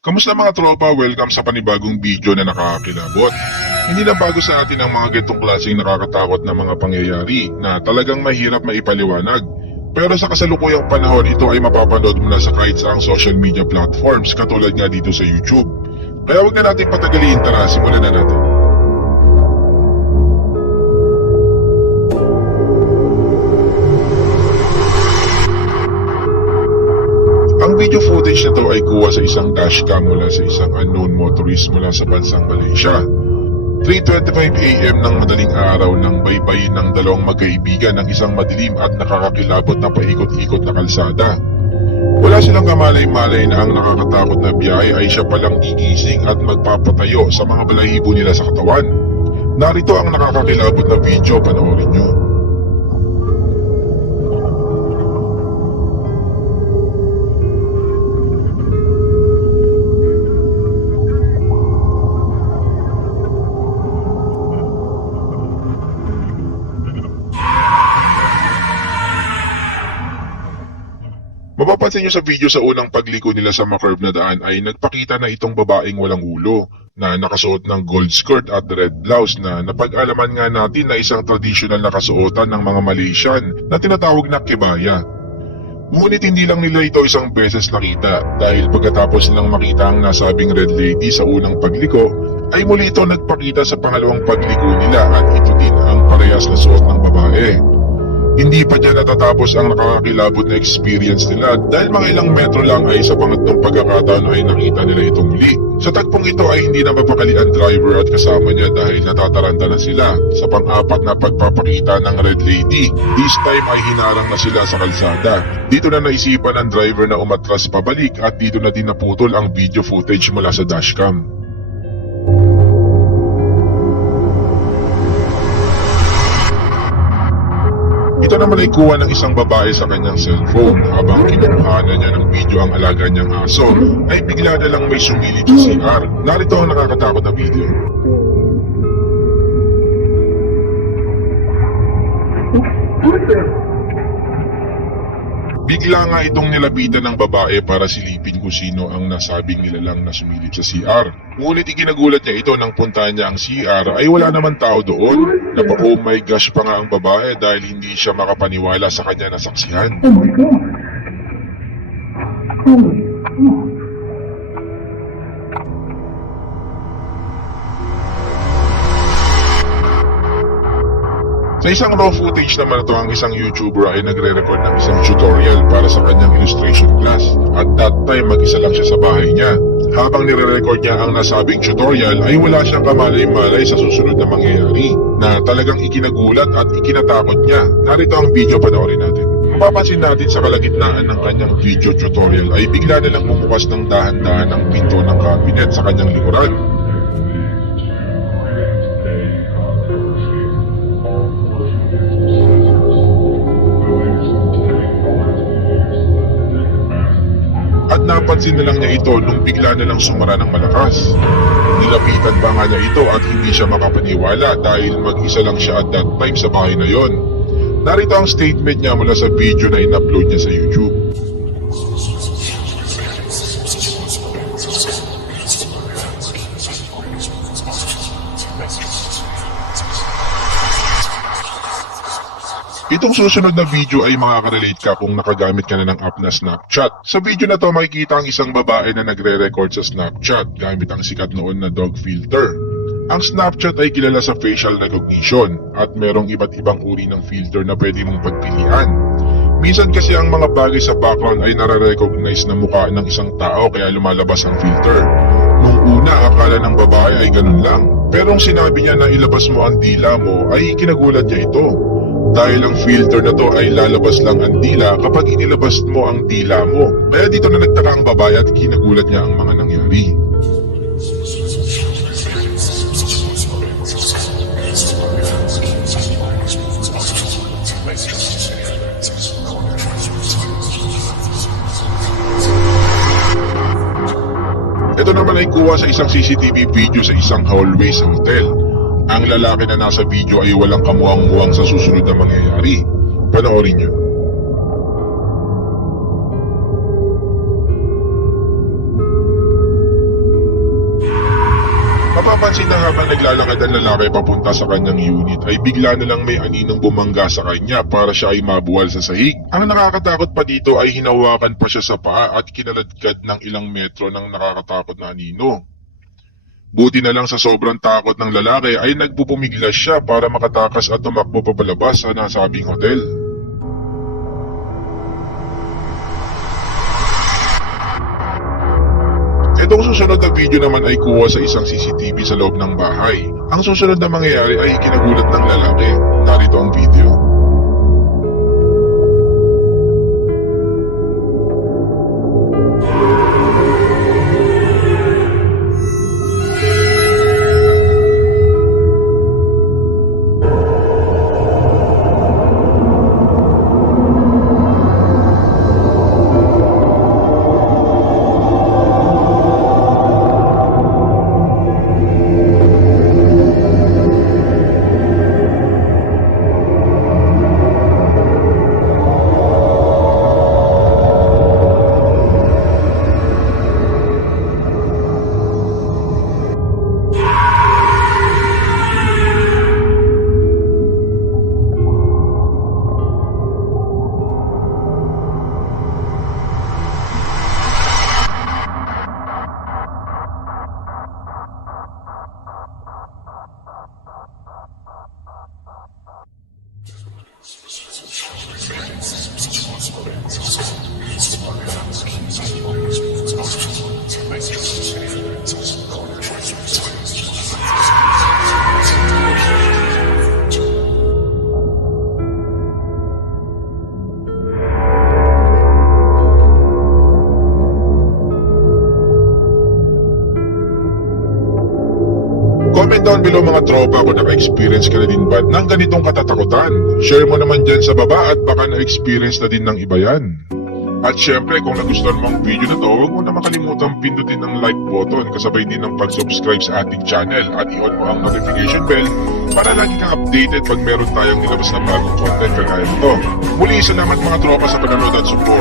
Kamusta mga tropa? Welcome sa panibagong video na nakakakilabot. Hindi na bago sa atin ang mga gantong klaseng nakakatakot na mga pangyayari na talagang mahirap maipaliwanag. Pero sa kasalukuyang panahon, ito ay mapapanood mo na sa kahit saang social media platforms katulad nga dito sa YouTube. Kaya huwag na natin patagalin, tara simulan na natin. Video footage na to ay kuha sa isang dashcam mula sa isang unknown motorist mula sa bansang Malaysia. 3.25am ng madaling araw nang baybayin ng dalawang magkaibigan ng isang madilim at nakakakilabot na paikot-ikot na kalsada. Wala silang kamalay-malay na ang nakakatakot na biyahe ay siya palang gigising at magpapatayo sa mga balahibo nila sa katawan. Narito ang nakakakilabot na video, panoorin nyo. Mapapansin nyo sa video sa unang pagliko nila sa makurve na daan ay nagpakita na itong babaeng walang ulo na nakasuot ng gold skirt at red blouse na napag-alaman nga natin na isang traditional na kasuotan ng mga Malaysian na tinatawag na kebaya. Ngunit hindi lang nila ito isang beses nakita dahil pagkatapos nilang makita ang nasabing red lady sa unang pagliko ay muli ito nagpakita sa pangalawang pagliko nila at ito din ang parehas na suot ng babae. Hindi pa dyan natatapos ang nakakakilabot na experience nila dahil mga ilang metro lang ay sa pangatlong pagkakataon ay nakita nila itong muli. Sa tagpong ito ay hindi na mapakali ang driver at kasama niya dahil natataranta na sila. Sa pang-apat na pagpapakita ng Red Lady, this time ay hinarang na sila sa kalsada. Dito na naisipan ng driver na umatras pabalik at dito na din naputol ang video footage mula sa dashcam. Ito naman ay kuha ng isang babae sa kanyang cellphone habang kinukuhanan niya ng video ang alaga niyang aso ay bigla na lang may sumilip sa CR. Narito ang nakakatakot na video. Bigla nga itong nilapitan ng babae para silipin kung sino ang nasabing nilalang na sumilip sa CR. Ngunit ikinagulat niya ito nang puntahan niya ang CR ay wala naman tao doon. Napa oh my gosh pa nga ang babae dahil hindi siya makapaniwala sa kanya nasaksihan. Oh my god. Oh. Sa isang raw footage naman ito, ang isang YouTuber ay nagre-record ng isang tutorial para sa kanyang illustration class. At that time, mag-isa lang siya sa bahay niya. Habang nire-record niya ang nasabing tutorial, ay wala siyang kamalay-malay sa susunod na mangyayari na talagang ikinagulat at ikinatakot niya. Narito ang video, panoorin natin. Mapapansin natin sa kalagitnaan ng kanyang video tutorial ay bigla nilang bumukas ng dahan-dahan ang pinto ng cabinet sa kanyang likuran. Napansin na lang niya ito nung bigla na lang sumara ng malakas. Nilapitan pa nga niya ito at hindi siya makapaniwala dahil mag-isa lang siya at that time sa bahay na yon. Narito ang statement niya mula sa video na in-upload niya sa YouTube. Itong susunod na video ay makaka-relate ka kung nakagamit ka na ng app na Snapchat. Sa video na to makikita ang isang babae na nagre-record sa Snapchat gamit ang sikat noon na dog filter. Ang Snapchat ay kilala sa facial recognition at merong iba't ibang uri ng filter na pwede mong pagpilian. Minsan kasi ang mga bagay sa background ay nare-recognize na mukha ng isang tao kaya lumalabas ang filter. Nung una akala ng babae ay ganun lang. Pero nung sinabi niya na ilabas mo ang dila mo ay kinagulat niya ito. Dahil ang filter na to ay lalabas lang ang dila kapag inilabas mo ang dila mo. Kaya dito na nagtaka ang babae at kinagulat niya ang mga nangyari. Ito naman ay kuha sa isang CCTV video sa isang hallway sa hotel. Ang lalaki na nasa video ay walang kamuang-muwang sa susunod na mangyayari. Panoorin niyo. Mapapansin na habang naglalakad ang lalaki papunta sa kanyang unit ay bigla na lang may aninong bumangga sa kanya para siya ay mabuwal sa sahig. Ang nakakatakot pa dito ay hinawakan pa siya sa paa at kinaladkad ng ilang metro ng nakakatakot na anino. Buti na lang sa sobrang takot ng lalaki ay nagpupumiglas siya para makatakas at tumakbo papalabas sa nasabing hotel. Itong susunod na video naman ay kuha sa isang CCTV sa loob ng bahay. Ang susunod na mangyayari ay kinagulat ng lalaki. Narito ang video. Comment down below mga tropa kung naka-experience ka na din ba ng ganitong katatakutan. Share mo naman dyan sa baba at baka na-experience na din ng iba yan. At syempre kung nagustuhan mo ang video na to, huwag mo na makalimutan pindutin ang like button kasabay din ng pag-subscribe sa ating channel at i-on mo ang notification bell para lagi kang updated pag meron tayong nilabas na bagong content kagaya nito. Muli salamat mga tropa sa panonood at support.